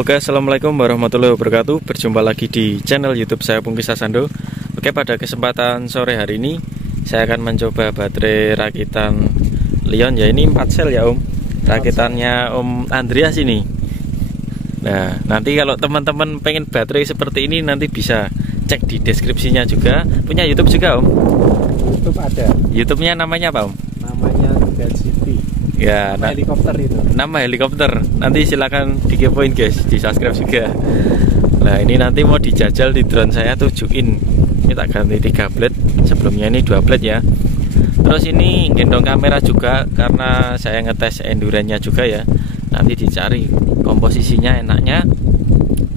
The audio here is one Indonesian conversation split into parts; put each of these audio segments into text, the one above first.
Oke, assalamualaikum warahmatullahi wabarakatuh. Berjumpa lagi di channel YouTube saya Pungki Sasando. Oke, pada kesempatan sore hari ini saya akan mencoba baterai rakitan Lion ya. Ini 4 sel ya Om, rakitannya Om Andreas ini. Nah, nanti kalau teman-teman pengen baterai seperti ini nanti bisa cek di deskripsinya juga. Punya YouTube juga Om? YouTube ada. YouTube-nya namanya apa Om? Namanya City. Ya, nama helikopter itu. Nama helikopter. Nanti silakan dikepoin guys, di subscribe juga. Nah, ini nanti mau dijajal di drone saya 7-in. Ini tak ganti 3 blade. Sebelumnya ini 2 blade ya. Terus ini gendong kamera juga karena saya ngetes endurance-nya juga ya. Nanti dicari komposisinya enaknya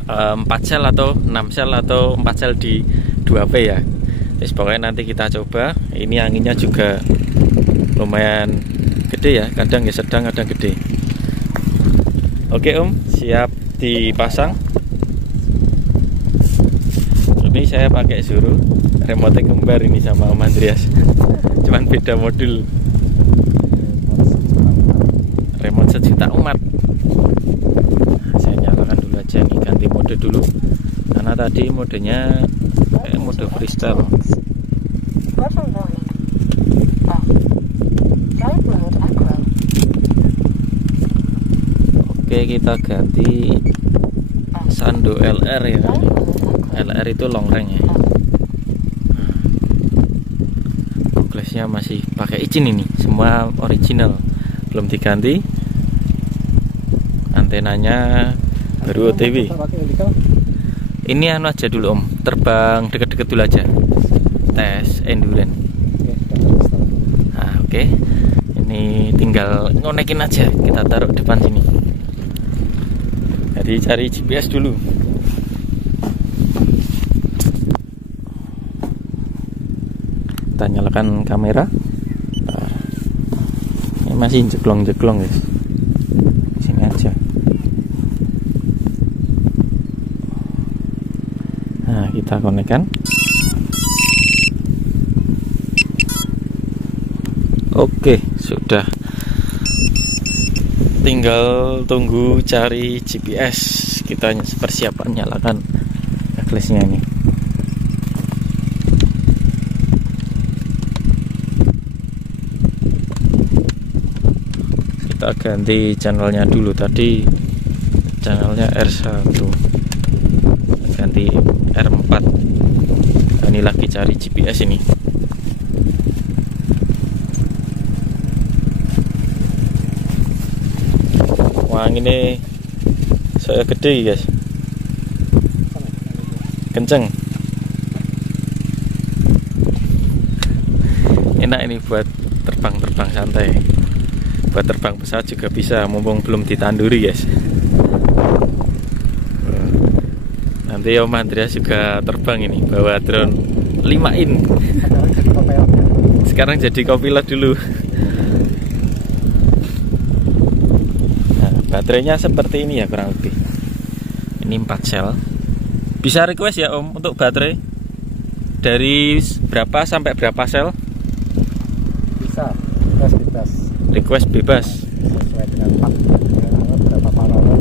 4 sel atau 6 sel atau 4 sel di 2P ya. Terus pokoknya nanti kita coba. Ini anginnya juga lumayan gede ya, kadang ya sedang, kadang gede. Oke Om, siap dipasang. Ini saya pakai Zuru, remote kembar ini sama Om Andreas. Cuman beda modul. Remote sejuta umat. Saya nyalakan dulu aja nih, ganti mode dulu. Karena tadi modenya kayak mode freestyle. Oke, kita ganti Sando LR ya. LR itu long range ya. Glassnya masih pakai izin ini, semua original, belum diganti. Antenanya baru OTW. Ini anu aja dulu Om, terbang deket-deket dulu aja, tes endurance. Nah, oke. Ini tinggal ngonekin aja, kita taruh depan sini. Jadi cari GPS dulu. Kita nyalakan kamera. Ini masih jeglong-jeglong guys. Sini aja. Nah, kita konekkan. Oke, sudah. Tinggal tunggu cari GPS. Kita persiapan nyalakan glassnya ini. Kita ganti channelnya dulu. Tadi channelnya R1, ganti R4. Ini lagi cari GPS ini. Wah, ini saya gede guys, kenceng, enak ini buat terbang-terbang santai, buat terbang pesawat juga bisa, mumpung belum ditanduri guys. Nanti Om Andreas juga terbang ini, bawa drone 5-in. Sekarang jadi kopilot dulu. Baterainya seperti ini ya kurang lebih. Ini 4 sel. Bisa request ya Om untuk baterai dari berapa sampai berapa sel? Bisa, bebas. Request bebas. Sesuai dengan berapa paralel.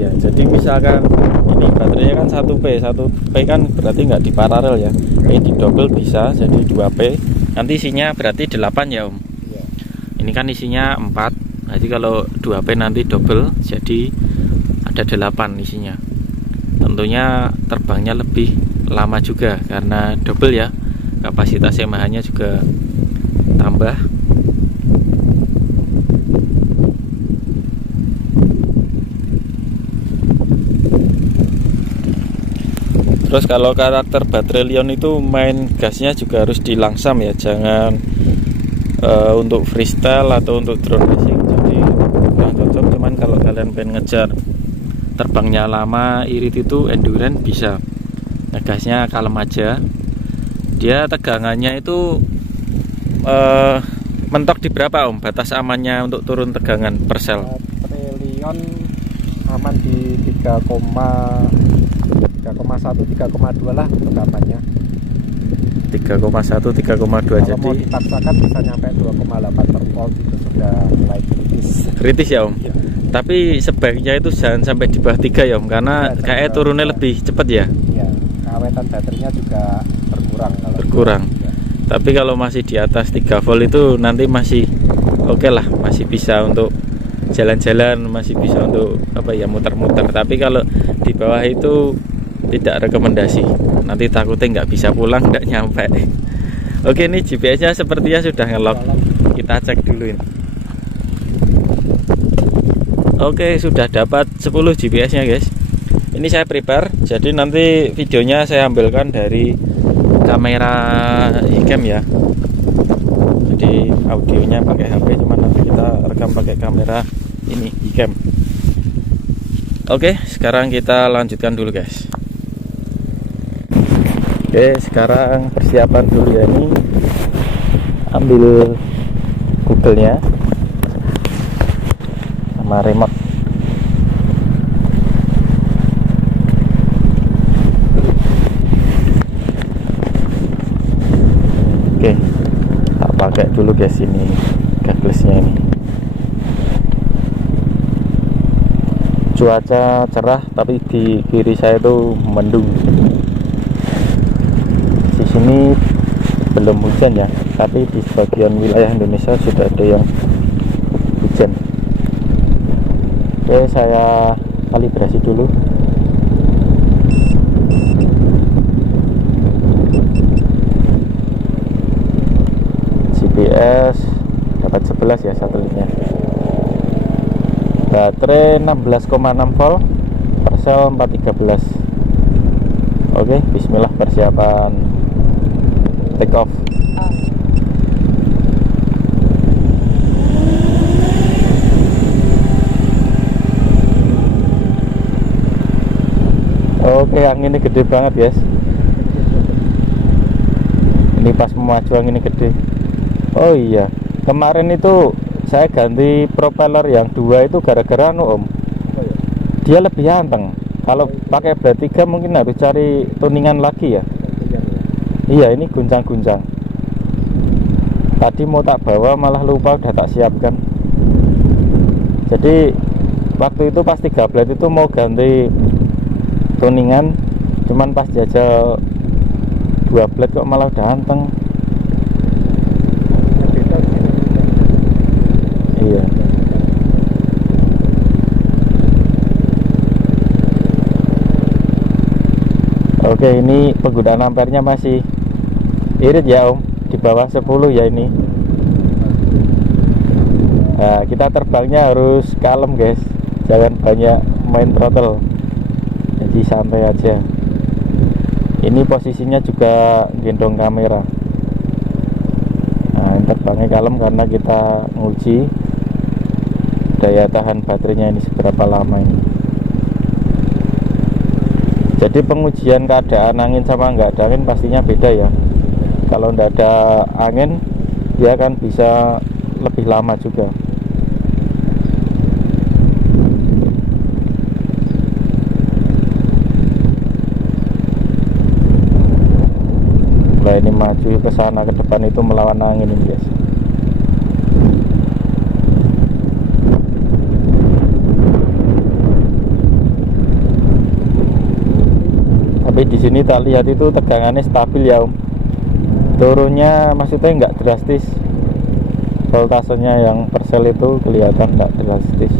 Iya, jadi misalkan ini baterainya kan 1P. 1P kan berarti nggak di paralel ya. Ini di double bisa jadi 2P. Nanti isinya berarti 8 ya Om. Iya. Ini kan isinya 4. Jadi kalau 2P nanti double jadi ada 8 isinya. Tentunya terbangnya lebih lama juga karena double ya. Kapasitas MH-nya juga tambah. Terus kalau karakter baterai Lion itu main gasnya juga harus dilangsam ya. Jangan untuk freestyle atau untuk drone racing jadi kurang cocok. Cuman kalau kalian pengen ngejar terbangnya lama, irit itu endurance bisa. Ngegasnya kalem aja. Dia tegangannya itu mentok di berapa Om? Batas amannya untuk turun tegangan per sel? Lion aman di 3,1 3,2 lah untuk amannya. 3,1 3,2 jadi mau dipaksakan bisa nyampe 2,8 per volt, itu sudah mulai kritis. Kritis ya Om? Ya. Tapi sebaiknya itu jangan sampai di bawah 3 ya Om, karena Ya, kayak turunnya lebih cepat ya. Iya, keawetan baterainya juga berkurang kalau Berkurang. ya. Tapi kalau masih di atas 3 volt itu nanti masih oke lah, masih bisa untuk jalan-jalan, masih bisa untuk apa ya, muter-muter. Tapi kalau di bawah itu tidak rekomendasi. Nanti takutnya nggak bisa pulang, nggak nyampe. Oke, ini GPS-nya sepertinya sudah ngelok. Kita cek dulu ini. Oke, sudah dapat 10 GPS-nya guys. Ini saya prepare, jadi nanti videonya saya ambilkan dari kamera iCam ya. Jadi audionya pakai HP, cuma nanti kita rekam pakai kamera ini iCam. Oke, sekarang kita lanjutkan dulu guys. Oke, sekarang persiapan dulu ya, ini ambil Google-nya sama remote. Oke, tak pakai dulu guys ini gaglesnya ini. Cuaca cerah tapi di kiri saya itu mendung. Di sini belum hujan ya, tapi di sebagian wilayah Indonesia sudah ada yang hujan. Oke, saya kalibrasi dulu. GPS dapat 11 ya satelitnya. Baterai 16,6 volt, Persel 413. Oke, bismillah, persiapan take off. Oke, anginnya gede banget guys. Ini pas memacu anginnya gede. Oh iya, kemarin itu saya ganti propeller yang 2 itu gara-gara Om. Dia lebih anteng. Kalau pakai berat 3 mungkin harus cari tuningan lagi ya. Iya, ini guncang-guncang. Tadi mau tak bawa malah lupa, udah tak siapkan. Jadi waktu itu pas 3 blade itu mau ganti tuningan, cuman pas jajal 2 blade kok malah udah anteng. Iya. Oke, ini penggunaan ampernya masih irit ya Om, di bawah 10 ya ini. Nah, kita terbangnya harus kalem guys, jangan banyak main throttle, jadi santai aja. Ini posisinya juga gendong kamera. Nah, terbangnya kalem karena kita nguji daya tahan baterainya ini seberapa lama ini. Jadi pengujian keadaan angin sama nggak ada angin pastinya beda ya. Kalau nggak ada angin dia akan bisa lebih lama juga. Nah, ini maju ke sana ke depan itu melawan angin ini guys. Tapi di sini tak lihat itu tegangannya stabil ya Om. Turunnya maksudnya nggak drastis. Voltasenya yang Persel itu kelihatan nggak drastis.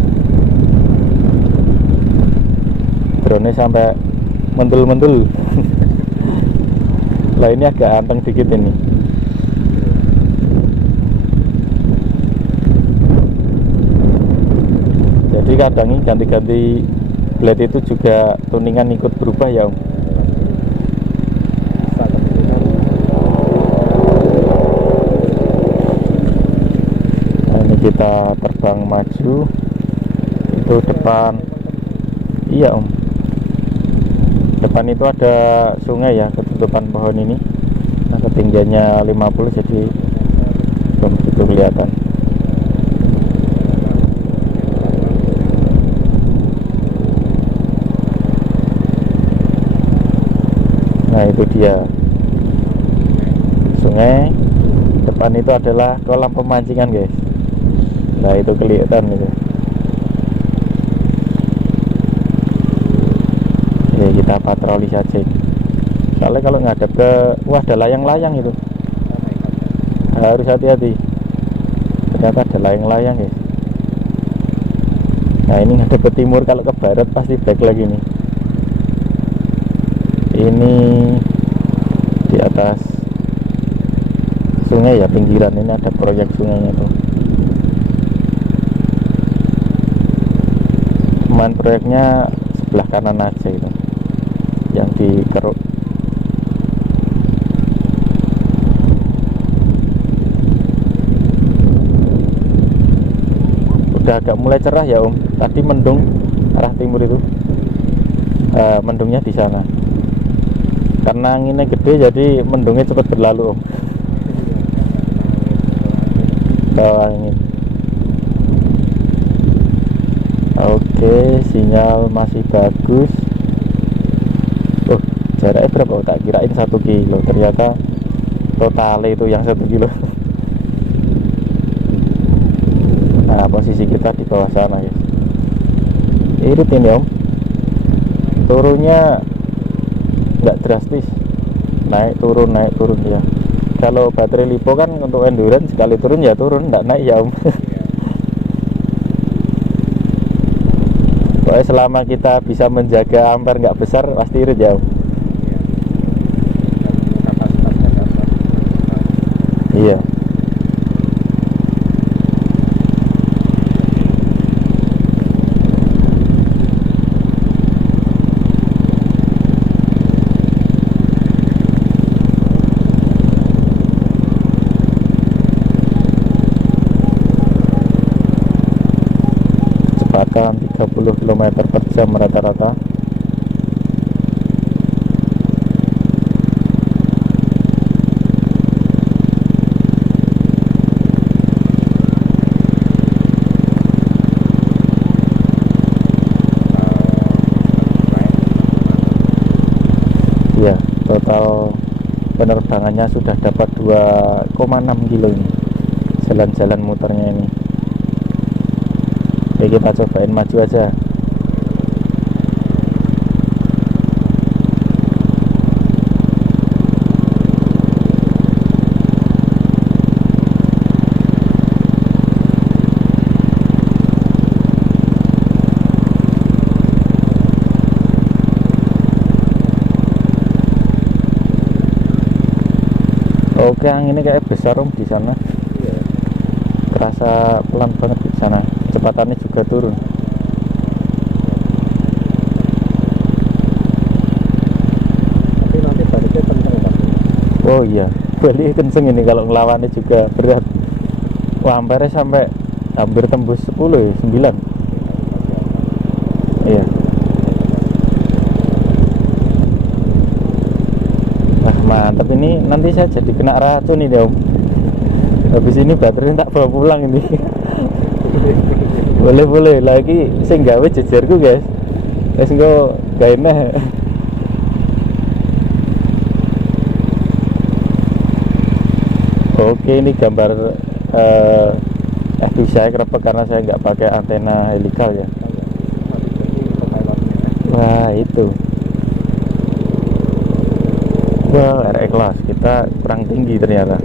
Drone sampai mendul-mendul. Lah ini agak anteng dikit ini. Jadi kadang ini ganti-ganti blade itu juga tuningan ikut berubah ya Om. Kita terbang maju itu depan, iya Om, depan itu ada sungai ya, ketutupan pohon ini. Nah, ketinggiannya 50 jadi belum begitu kelihatan. Nah, itu dia sungai. Depan itu adalah kolam pemancingan guys. Nah, itu kelihatan gitu. kita patroli saja. Soalnya kalau ngadep ke, wah ada layang-layang itu, harus hati-hati. Ternyata ada layang-layang guys. Nah ini ngadep ke timur, kalau ke barat pasti back lagi nih. Ini di atas sungai ya, pinggiran ini ada proyek sungainya tuh. Cuman proyeknya sebelah kanan aja itu, yang dikeruk. Udah agak mulai cerah ya Om. Tadi mendung arah timur itu, mendungnya di sana. Karena anginnya gede jadi mendungnya cepat berlalu Om. Bawa angin. Oke, sinyal masih bagus. Oh, jaraknya berapa? Oh, tak kirain 1 kilo, ternyata total itu yang 1 kilo. Nah, posisi kita di bawah sana guys. Irit ini Om, turunnya nggak drastis, naik turun ya. Kalau baterai lipo kan untuk endurance, sekali turun ya turun, nggak naik ya Om. Pokoknya selama kita bisa menjaga ampere nggak besar, pasti irit ya Om. Iya. Kecepatan 30 km per jam rata-rata. Ya, total penerbangannya sudah dapat 2,6 kilo ini. Jalan-jalan muternya ini. Oke, kita cobain maju aja. Oke, anginnya kayak besar Om di sana. Terasa pelan banget di sana. Kecepatannya juga turun. Tapi nanti baliknya kenceng Pak. Oh iya, balik kenceng ini kalau ngelawannya juga berat. Wah, ampere sampai hampir tembus 10 ya, 9. Iya. Wah, mantap ini, nanti saya jadi kena racun ini Om. Habis ini baterainya tak bawa pulang ini. Boleh lagi sing gawe jejerku guys. Wis engko gawe neh. Oke, ini gambar FPV saya kerepek karena saya nggak pakai antena helikal ya. Wah itu. Wah, RE kelas kita kurang tinggi ternyata.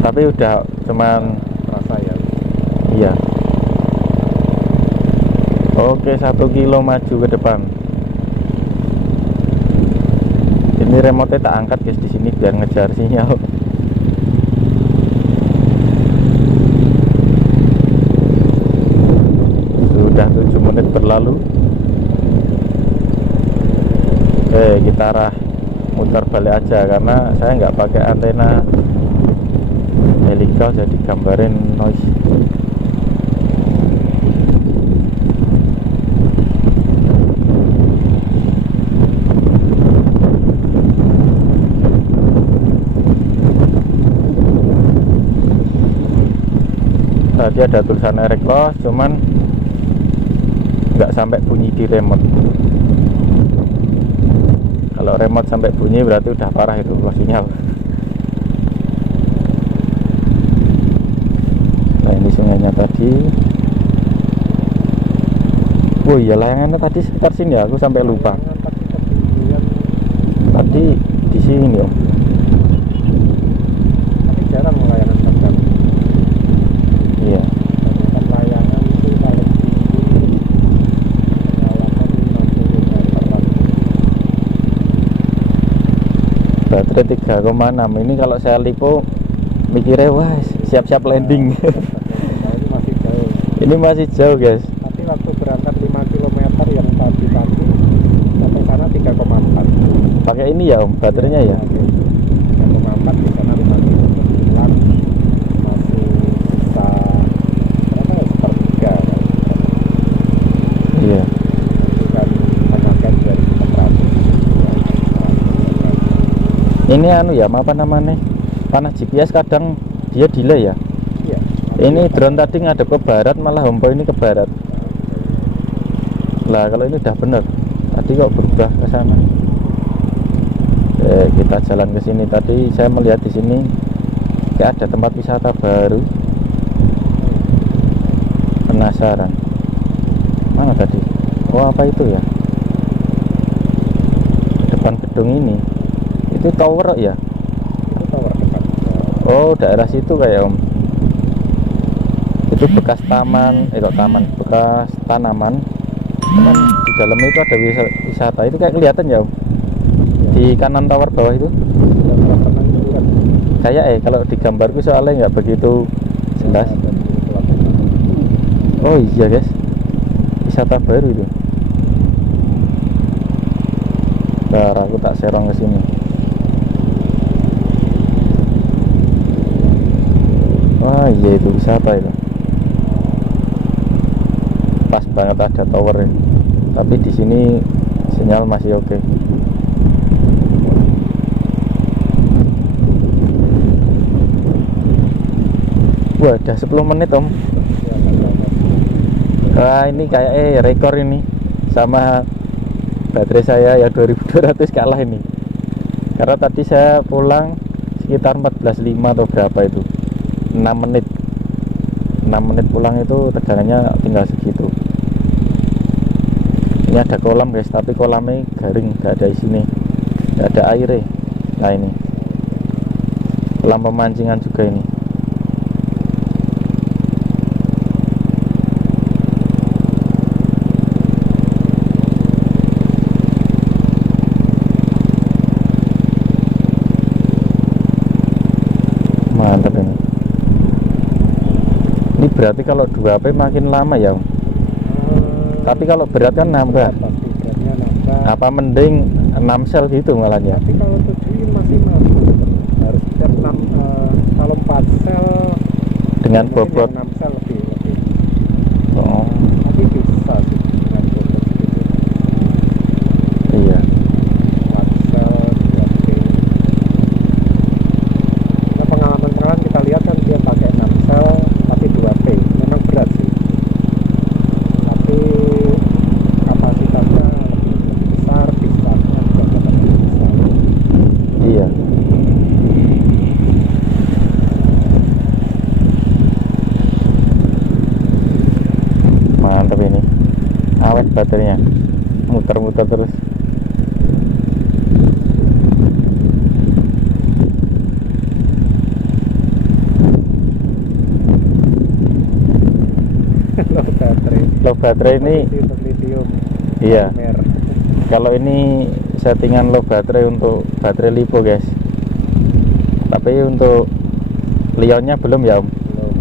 Tapi udah cuman Terasa ya. iya. Oke, 1 kilo maju ke depan. Ini remote tak angkat guys di sini biar ngejar sinyal. Sudah 7 menit berlalu. Kita arah muter balik aja karena saya nggak pakai antena helikal jadi gambarin noise. Tadi ada tulisan RE close, cuman nggak sampai bunyi di remote. Kalau remote sampai bunyi berarti udah parah itu loss sinyal. Nah ini sungainya tadi. Oh iya, layangannya tadi sekitar sini ya, aku sampai lupa. Layangan tadi ketinggian, Tadi di sini om. tapi jarang layangan terbang. Iya. Kan layangan itu paling tinggi pengalaman 50 meter lah. Baterai 3,6. Ini kalau saya lipo mikirnya wah siap-siap landing. Nah, ini masih jauh. Ini masih jauh guys. Tapi waktu berangkat 5 km yang pagi-pagi sampai sana 3,4. Pakai ini ya om, baterainya ya. 3,4 di sana 5 km pulang masih sisa berapa ya, sepertiga kan. Iya. Itu kan tenaga 2400. Ini anu ya, apa namanya? Panah GPS kadang dia delay ya. Iya. Ini drone tadi ngadep ke barat, malah hompo ini ke barat. Lah kalau ini udah bener. Tadi kok berubah ke sana. Kita jalan ke sini. Tadi saya melihat di sini kayak ada tempat wisata baru. Penasaran. Mana tadi? Oh apa itu ya? Depan gedung ini. Itu tower ya? Itu tower dekat. Oh daerah situ kayak om. Itu bekas taman, kok taman, bekas tanaman. Kan di dalamnya itu ada wisata. Itu kayak kelihatan ya om. Di kanan tower bawah itu. Sudah pernah lihat. Kayak kalau di gambarku soalnya nggak begitu jelas. Oh iya guys, wisata baru itu. Bentar, aku tak serong ke sini. Wah iya itu wisata itu. Pas banget ada tower ini. Tapi di sini sinyal masih oke. Wah udah 10 menit om. Wah ini kayak rekor ini. Sama baterai saya ya 2200 kalah ini. Karena tadi saya pulang sekitar 14.5 atau berapa itu, 6 menit 6 menit pulang itu tegangannya tinggal segitu. Ini ada kolam guys, tapi kolamnya garing, gak ada isinya, gak ada airnya. Nah ini kolam pemancingan juga ini. Mantap ini. Ini berarti kalau 2P makin lama ya om. Tapi kalau berat kan nambah. Pasti beratnya nambah. Apa mending 6 sel gitu malahnya. Tapi kalau 7 masih mampu. Harus setiap 6 kalau 4 sel Dengan mungkin bobot. yang 6 sel lebih. Oh Tapi bisa sih dengan bobot gitu. iya. 4 sel 2P. Nah, pengalaman kita lihat kan dia pakai 6 sel tapi 2P. Memang berat sih. Tapi kapasitasnya lebih besar, distansinya juga lebih besar. Iya. Mantap ini. Awet baterainya. Muter-muter terus. Low baterai ini lithium iya. merah. Kalau ini settingan low baterai untuk baterai lipo guys. Tapi untuk Leonnya belum ya om. Belum,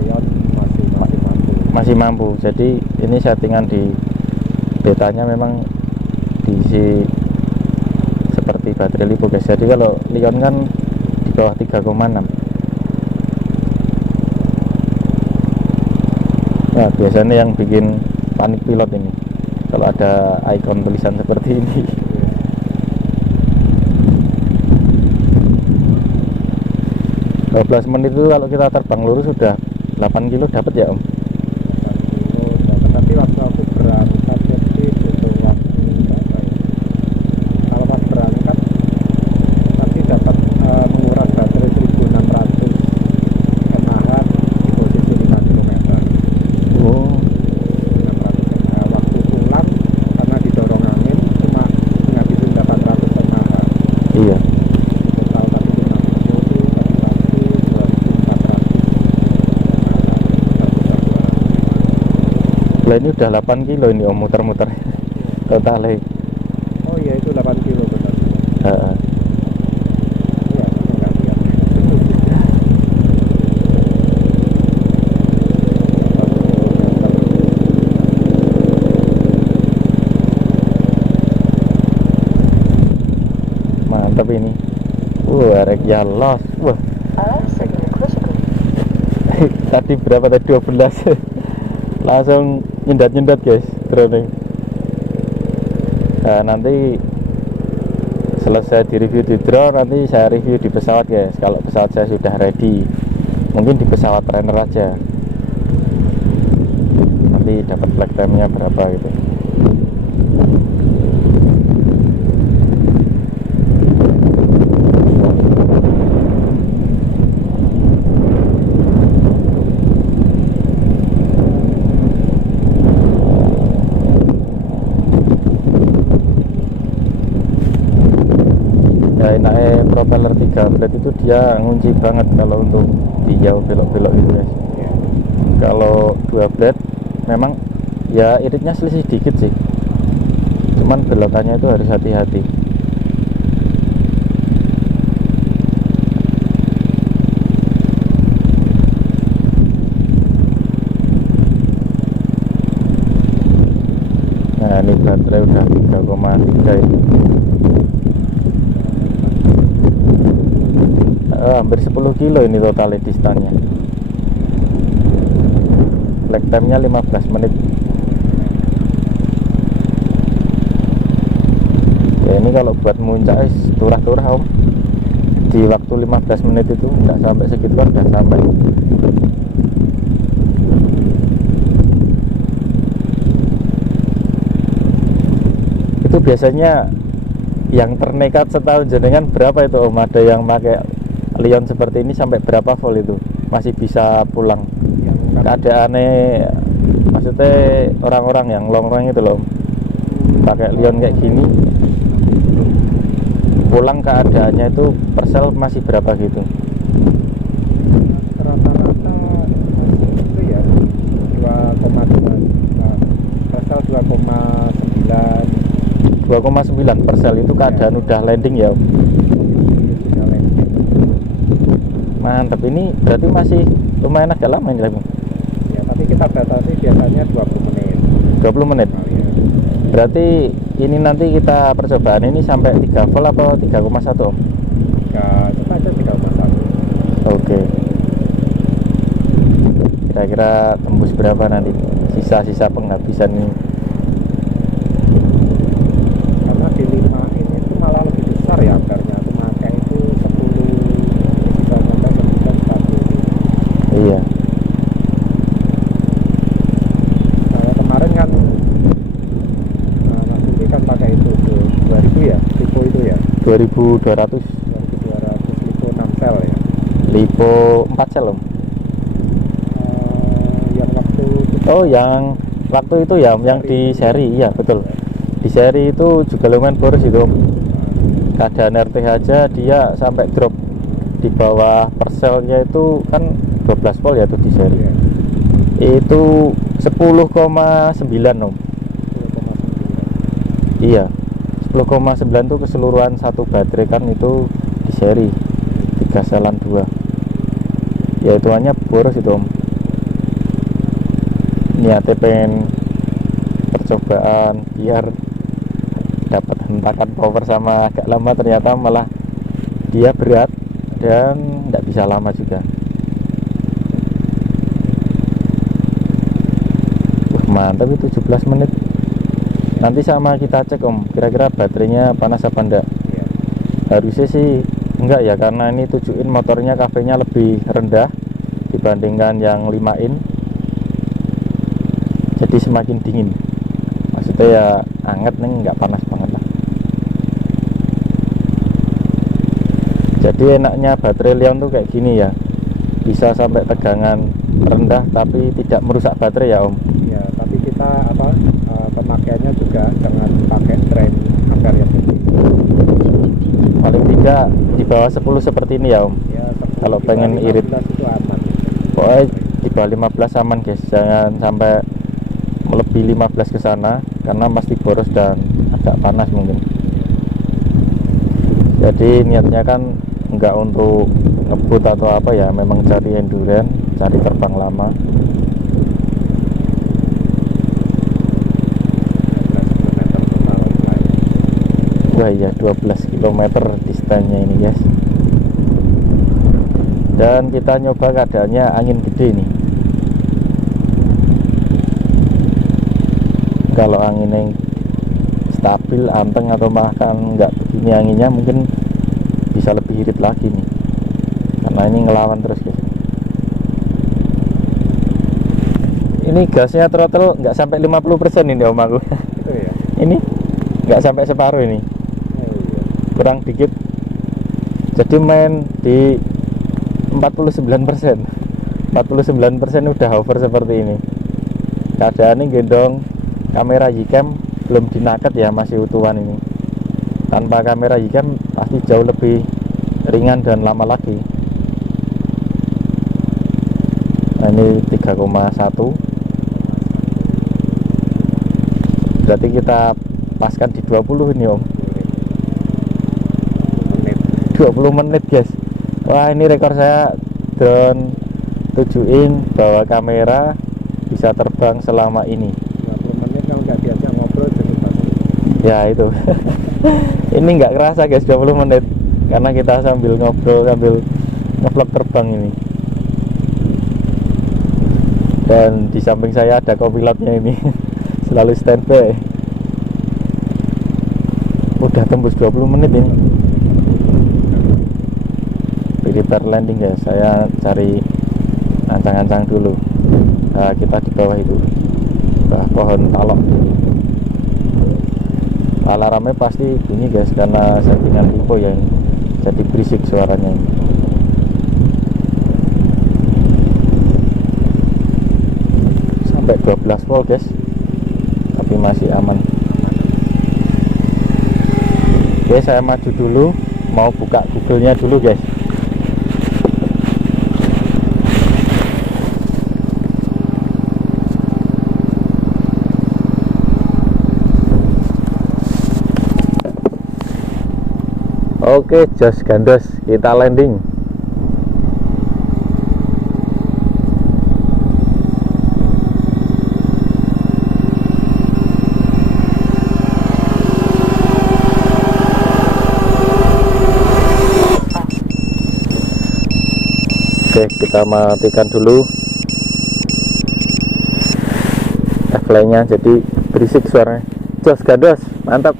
Leon masih mampu. Masih mampu. Jadi ini settingan di betanya memang diisi seperti baterai lipo guys. Jadi kalau Leon kan di bawah 3,6. Nah biasanya yang bikin panik pilot ini kalau ada ikon tulisan seperti ini. 12 menit itu kalau kita terbang lurus sudah 8 kilo dapat ya om. 8 kilo, tapi waktu aku berangkat jadi butuh waktu berapa ya? Kalau pas berangkat nanti dapat menguras baterai 1600 mAh di posisi 5 km. Oh 600 mAh waktu Lah ini udah 8 kilo ini om, muter-muter totalnya. Oh iya, itu 8 kilo benar. Heeh. Iya, masih nggak lihat. Mantap ini. Rek ya los. Wah. Tadi berapa tadi 12. Langsung nyendat-nyendat guys drone. Nah, nanti selesai di review di drone, nanti saya review di pesawat guys. Kalau pesawat saya sudah ready, mungkin di pesawat trainer aja. Nanti dapat flight time-nya berapa gitu. Ya enaknya propeller 3 blade itu dia ngunci banget kalau untuk di jauh belok-belok gitu guys. Ya. Kalau 2 blade memang ya iritnya selisih dikit sih, cuman belokannya itu harus hati-hati. Nah ini baterai udah 3,3 ini. Hampir 10 kilo ini total distannya. Lag time-nya 15 menit. Ya ini kalau buat muncak turah-turah om, di waktu 15 menit itu nggak sampai segitu kan udah sampai. Itu biasanya yang ternekat setahun jenengan berapa itu om? Ada yang pakai Lion seperti ini sampai berapa volt itu masih bisa pulang? Keadaannya maksudnya orang-orang yang long range itu loh, pakai Lion kayak gini, pulang keadaannya itu persel masih berapa gitu? Rata-rata itu ya 2,2, persel 2,9 persel itu keadaan udah landing ya. sudah landing. Mantap, ini berarti masih lumayan agak lama ini Bang. Ya, tapi kita batasi biasanya 20 menit. 20 menit. Oh, ya. Berarti ini nanti kita percobaan ini sampai 3 volt atau 3,1 om? Coba aja 3,1. Oke. Kira-kira tembus berapa nanti? Sisa-sisa penghabisan ini. Karena di 5 ini itu malah lebih besar ya ampernya. Aku pakai itu 10 bisa sampai 9,1. Iya. Saya kemarin kan Mas Uli kan pakai itu 2000 ya, Lipo itu ya. 2200 2200 Lipo 6 sel ya. Lipo 4 sel om. Yang waktu Oh yang waktu itu ya yang di seri, iya betul. Di seri itu juga lumayan boros itu om. Keadaan RTH aja dia sampai drop di bawah perselnya itu kan 12 volt ya tuh di seri. ya, Itu 10,9 om. 10,9. Iya 10,9 tuh keseluruhan satu baterai kan itu di seri 3 selan 2. Ya itu hanya boros itu om. Niatnya pengen percobaan biar dapat hentakan power sama agak lama, ternyata malah dia berat dan tidak bisa lama juga. Mantap itu 17 menit. Nanti sama kita cek om, kira-kira baterainya panas apa enggak. Ya. Harusnya sih enggak ya, karena ini tujuin motornya KV-nya lebih rendah dibandingkan yang 5 in, jadi semakin dingin. Maksudnya ya anget nih, nggak panas banget lah. Jadi enaknya baterai Lion tuh kayak gini ya, bisa sampai tegangan rendah tapi tidak merusak baterai ya om. Ya, tapi kita pemakaiannya juga jangan pakai drain ampere yang tinggi. Paling tidak di bawah 10 seperti ini ya om. Ya, Kalau pengen irit. 15 itu aman. Pokoknya di bawah 15 aman guys, jangan sampai melebihi lebih 15 ke sana karena pasti boros dan agak panas mungkin. Jadi niatnya kan enggak untuk ngebut atau apa ya, memang cari endurance, cari terbang lama. Wah iya, 12 km distansinya ini guys. Dan kita nyoba keadaannya angin gede nih. Kalau angin yang stabil, anteng atau bahkan nggak begini anginnya, mungkin bisa lebih irit lagi nih. Karena ini ngelawan terus guys. Ini gasnya throttle nggak sampai 50% ini om aku. Itu ya. Ini nggak sampai separuh ini. Kurang dikit. Jadi main di 49%. 49% udah hover seperti ini. Keadaannya gendong kamera Ycam belum dinaket ya, masih utuhan ini. Tanpa kamera Ycam pasti jauh lebih ringan dan lama lagi. Nah, ini 3,1. Berarti kita paskan di 20 ini om. 20 menit guys. Wah, ini rekor saya. Drone 7 in bawa kamera bisa terbang selama ini. 20 menit kalau nggak diajak ngobrol jadi bagus. Ya itu. Ini nggak kerasa guys 20 menit karena kita sambil ngobrol, sambil ngevlog terbang ini. Dan di samping saya ada kopilotnya ini. Selalu standby. Udah tembus 20 menit ini. Prepare landing ya, saya cari ancang-ancang dulu. Nah, kita di bawah itu, bawah pohon talok. Alarmnya pasti bunyi guys karena settingan lipo yang jadi berisik suaranya. Sampai 12 volt guys, tapi masih aman. Oke, saya maju dulu, mau buka Google-nya dulu guys. Oke, jos gandos, kita landing. Oke, kita matikan dulu F-line-nya, jadi berisik suaranya. Jos gandos, mantap.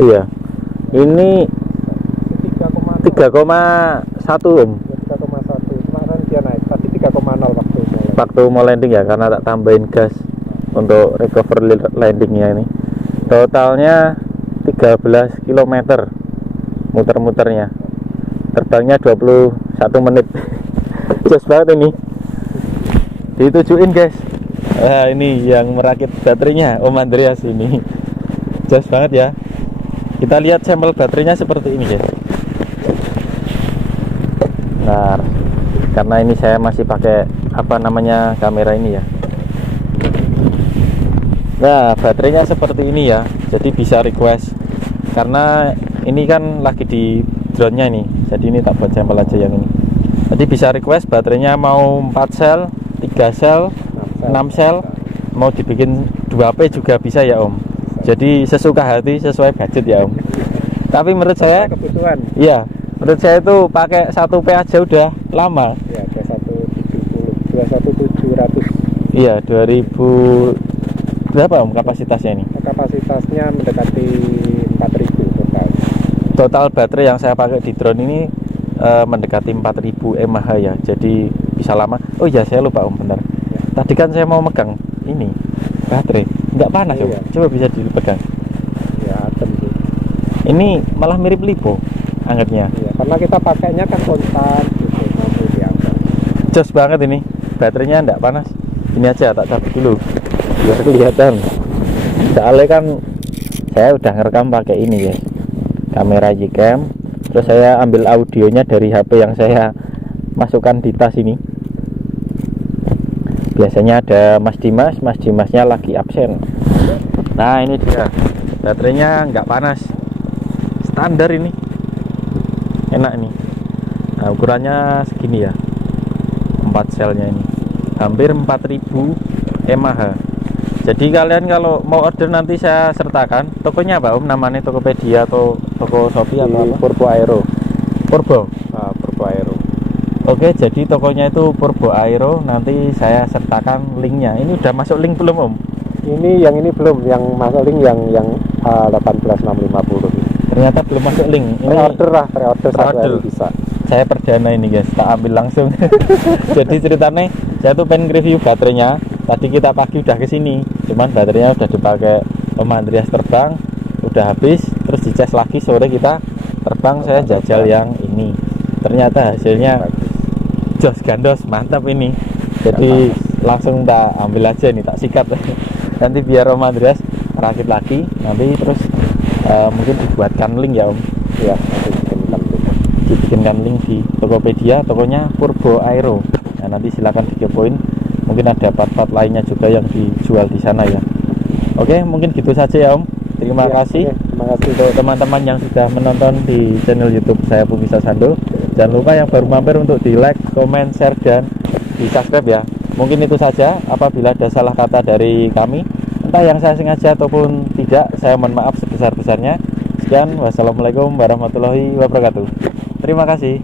Iya, ini 3,1 om. 3,1. Kemarin dia naik, tadi 3,0 waktu mau landing ya, karena tak tambahin gas untuk recover landingnya ini. Totalnya 13 km muter-muternya. Terbangnya 21 menit. Jos banget ini. Ditujuin guys. Nah, ini yang merakit baterainya Om Andreas ini. Jos banget ya. Kita lihat sampel baterainya seperti ini guys. Nah, karena ini saya masih pakai apa namanya kamera ini ya. Nah, baterainya seperti ini ya. Jadi bisa request. Karena ini kan lagi di drone-nya ini. Jadi ini tak buat sampel aja yang ini. Jadi bisa request baterainya mau 4 sel, 3 sel, 6 sel, mau dibikin 2P juga bisa ya Om. Jadi sesuka hati, sesuai budget ya Om. Tapi menurut saya kebutuhan. Iya, menurut saya itu pakai 1P aja udah lama. Ya, 21700. Iya, 2000 berapa Om kapasitasnya ini? Kapasitasnya mendekati 4000 total. Total baterai yang saya pakai di drone ini mendekati 4000 mAh ya. Jadi bisa lama. Oh iya, saya lupa Om, benar. Ya. Tadi kan saya mau megang ini baterai, nggak panas ya? Iya. Coba bisa dipegang. Ya, adem sih. Ini malah mirip lipo angetnya. Iya, karena kita pakainya kan konstan gitu, mampu diangkat. Jos banget ini, baterainya nggak panas. Ini aja tak cabut dulu biar kelihatan. Soalnya kan saya udah ngerekam pakai ini ya, kamera Ycam Terus saya ambil audionya dari HP yang saya masukkan di tas ini. Biasanya ada Mas Dimasnya lagi absen. Nah ini dia, baterainya nggak panas, standar ini, enak nih. Nah ukurannya segini ya, 4 selnya ini, hampir 4000 mAh. Jadi kalian kalau mau order nanti saya sertakan tokonya apa Om, namanya Tokopedia atau toko Shopee atau apa? Purbo Aero. Purbo. Purbo Aero. Oke, jadi tokonya itu Purbo Aero. Nanti saya sertakan linknya. Ini udah masuk link belum Om? Ini belum, yang masuk link yang 18650. Ternyata belum masuk link. Ini pre-order 1 hari bisa. Saya perdana ini guys, tak ambil langsung. Jadi ceritanya saya tuh pengen review baterainya. Tadi kita pagi udah kesini, cuman baterainya udah dipakai Om Andreas terbang, udah habis, terus dicas lagi sore kita terbang, saya jajal yang ini. Ternyata hasilnya jos gandos, mantap ini. Jadi langsung tak ambil aja nih, tak sikat. Nanti biar Om Andreas rakit lagi, nanti terus mungkin dibuatkan link ya Om. Ya, dibikinkan link di Tokopedia, tokonya Purbo Aero. Nah, nanti silakan dikepoin. Mungkin ada part-part lainnya juga yang dijual di sana ya. Oke, mungkin gitu saja ya Om. Terima kasih. Terima kasih untuk teman-teman yang sudah menonton di channel YouTube saya Bung Sasando. Jangan lupa yang baru mampir untuk di like, comment, share, dan di subscribe ya. Mungkin itu saja. Apabila ada salah kata dari kami, entah yang saya sengaja ataupun tidak, saya mohon maaf sebesar-besarnya. Sekian, wassalamualaikum warahmatullahi wabarakatuh. Terima kasih.